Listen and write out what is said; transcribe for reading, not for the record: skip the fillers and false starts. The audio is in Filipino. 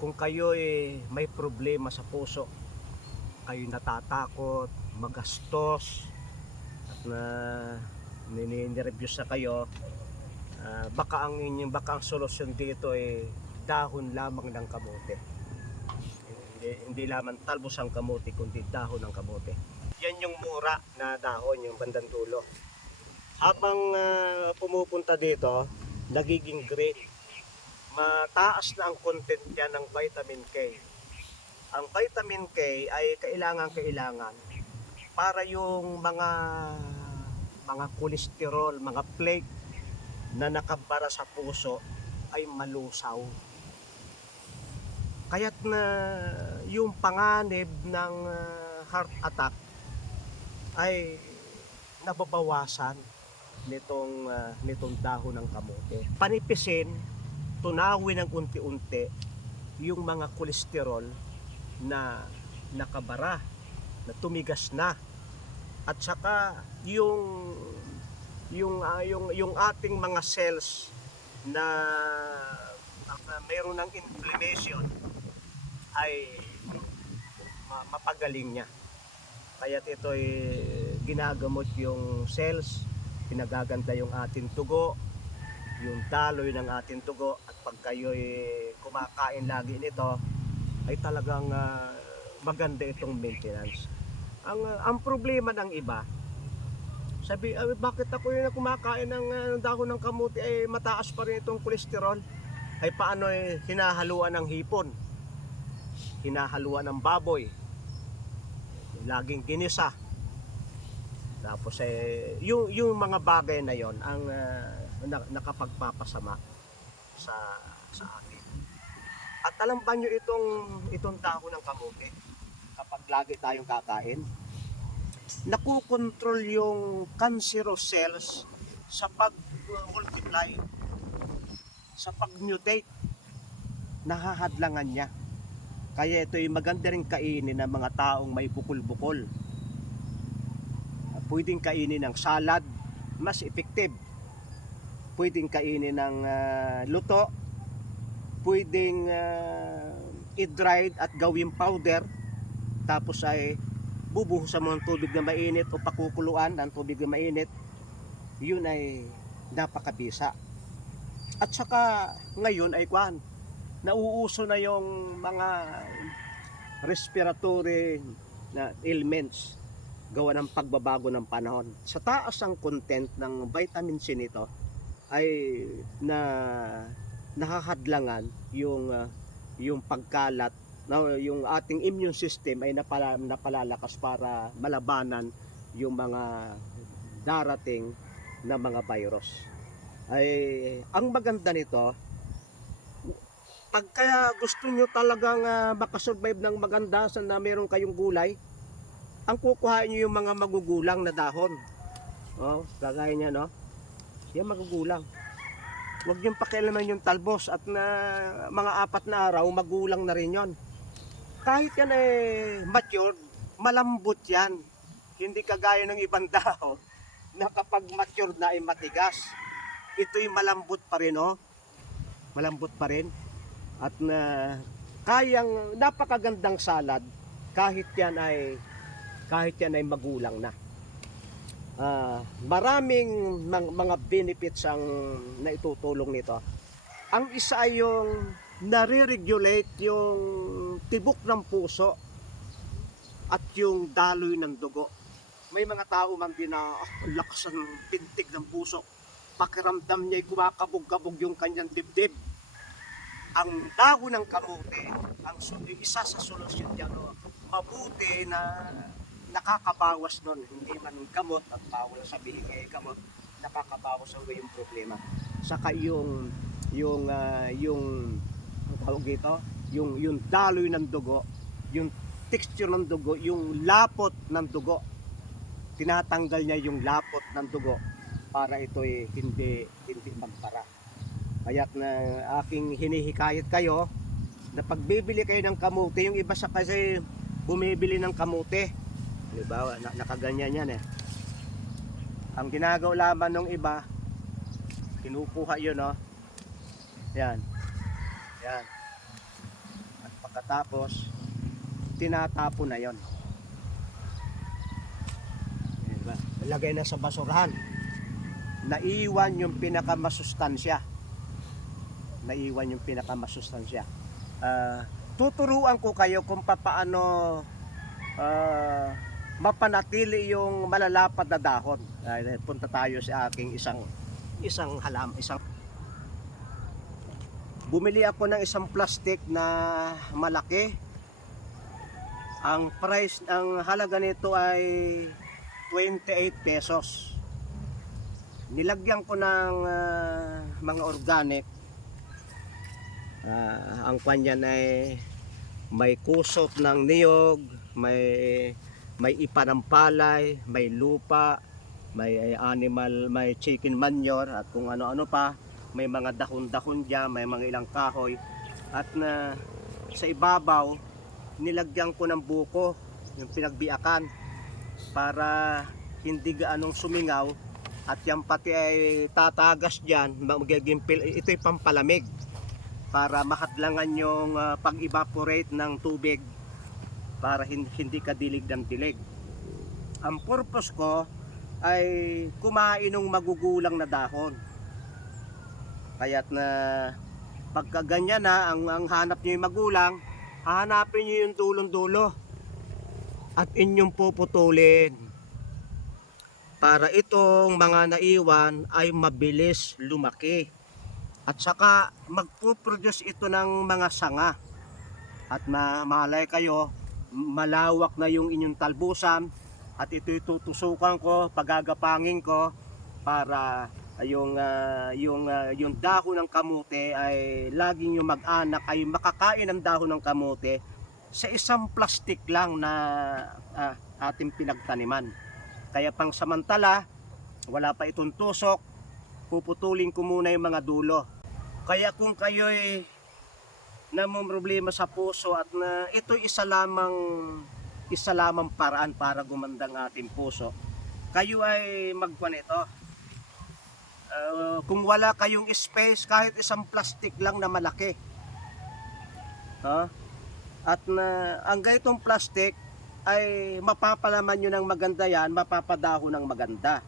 Kung kayo may problema sa puso, kayo natatakot, magastos, at na nini-nervyos na kayo, baka ang solusyon dito ay dahon lamang ng kamote. Hindi lamang talbos ang kamote, kundi dahon ng kamote. Yan yung mura na dahon, yung bandang dulo. Habang pumupunta dito, nagiging green. Mataas na ang content yan ng vitamin K. Ang vitamin K ay kailangan para yung mga kolesterol, mga plaque na nakabara sa puso ay malusaw. Kaya't na yung panganib ng heart attack ay nababawasan nitong dahon ng kamote. Panipisin, tunawin ng unti-unti yung mga kolesterol na nakabara, na tumigas na, at saka yung ating mga cells na mayroon ng inflammation ay mapagaling niya. Kaya't ito ay ginagamot yung cells, pinagaganda yung ating tugo, yung daloy ng ating tugo, at pag kayo'y kumakain lagi nito ay talagang maganda itong maintenance. Ang problema ng iba, sabi, bakit ako yung kumakain ng dahon ng kamote ay mataas pa rin itong kolesterol? Ay paano hinahaluan ng hipon, hinahaluan ng baboy, laging ginisa. Tapos yung mga bagay na yon ang nakapagpapasama sa atin. At alam ba nyo itong dahon ng kamote, kapag lagi tayong kakain, nakukontrol yung cancerous cells sa pag-multiply, sa pag-mutate, nahahadlangan niya. Kaya ito ay maganda rin kainin ng mga taong may bukol-bukol. Pwedeng kainin ng salad, mas effective. Pwedeng kainin ng luto, pwedeng i-dried at gawing powder, tapos ay bubuhusan mo ng tubig na mainit o pakukuluan ng tubig na mainit. Yun ay napakabisa. At saka ngayon ay nauuso na yung mga respiratory na ailments gawa ng pagbabago ng panahon. Sa taas ang content ng vitamin C nito ay nakahadlangan yung pagkalat, yung ating immune system ay napalalakas para malabanan yung mga darating na mga virus. Ay ang maganda nito, pagka gusto nyo talagang makasurvive ng maganda na meron kayong gulay, ang kukuhain nyo yung mga magugulang na dahon. Kagaya niya, no? Yan magugulang. Huwag niyong pakialaman yung talbos, at na mga 4 na araw magulang na rin yon. Kahit yan matured, malambot yan. Hindi kagaya ng ibang dahon na kapag matured na ay matigas. Ito'y malambot pa rin, malambot pa rin. At kayang napakagandang salad kahit yan ay magulang na. Maraming mga benefits ang naitutulong nito. Ang isa ay yung nare-regulate yung tibok ng puso at yung daloy ng dugo. May mga tao man din na lakas ng pintig ng puso, pakiramdam niya ay kumakabog-kabog yung kanyang dibdib. Ang dahon ng kamote, isa sa solusyon diyan, mabuti na nakakabawas nun. Hindi man gamot, at bawal sabihin gamot, nakakabawas ang yung problema. Saka yung tawag dito, yung daloy ng dugo, yung texture ng dugo, yung lapot ng dugo, tinatanggal niya yung lapot ng dugo para ito'y hindi magpara. Kaya't na aking hinihikayat kayo na pagbibili kayo ng kamote, yung iba sa kasi bumibili ng kamote, diba, nakaganyan yan Ang ginagawa lamang ng iba, kinukuha yun, yan. Tapos tinatapo na yon. Diba? Lagay na sa basurahan. Naiwan yung pinakamasustansya. Naiwan yung pinakamasustansya. Tuturuan ko kayo kung paano mapanatili yung malalapad na dahon. Punta tayo sa aking isang bumili ako ng isang plastic na malaki. Ang halaga nito ay 28 pesos. Nilagyan ko ng mga organic. Ang kanyan ay may kusot ng niyog, may ipa ng palay, may lupa, may may chicken manure at kung ano-ano pa. May mga dahon-dahon dyan, may mga ilang kahoy. At sa ibabaw, nilagyan ko ng buko, yung pinagbiakan, para hindi gaanong sumingaw. At yan pati ay tatagas dyan, ito'y pampalamig para mahadlangan yung pag-evaporate ng tubig para hindi ka dilig ng dilig. Ang purpose ko ay kumain ng magugulang na dahon. Kaya't na pagka ganyan na ang hanap nyo yung magulang, hahanapin nyo yung dulong-dulo at inyong puputulin para itong mga naiwan ay mabilis lumaki. At saka magpuproduce ito ng mga sanga. At malay kayo, malawak na yung inyong talbusan at ito'y tutusukan ko, pagagapangin ko para yung dahon ng kamote ay laging yung mag-anak ay makakain ng dahon ng kamote sa isang plastic lang na ating pinagtaniman. Kaya pang samantala, wala pa itong tusok, puputulin ko muna yung mga dulo. Kaya kung kayo'y namumroblema sa puso at ito'y isa lamang paraan para gumanda ang ating puso, kayo ay magkuhan ito. Kung wala kayong space, kahit isang plastic lang na malaki. At ang ganitong plastic ay mapapalaman nyo ng maganda yan, mapapadahon ng maganda.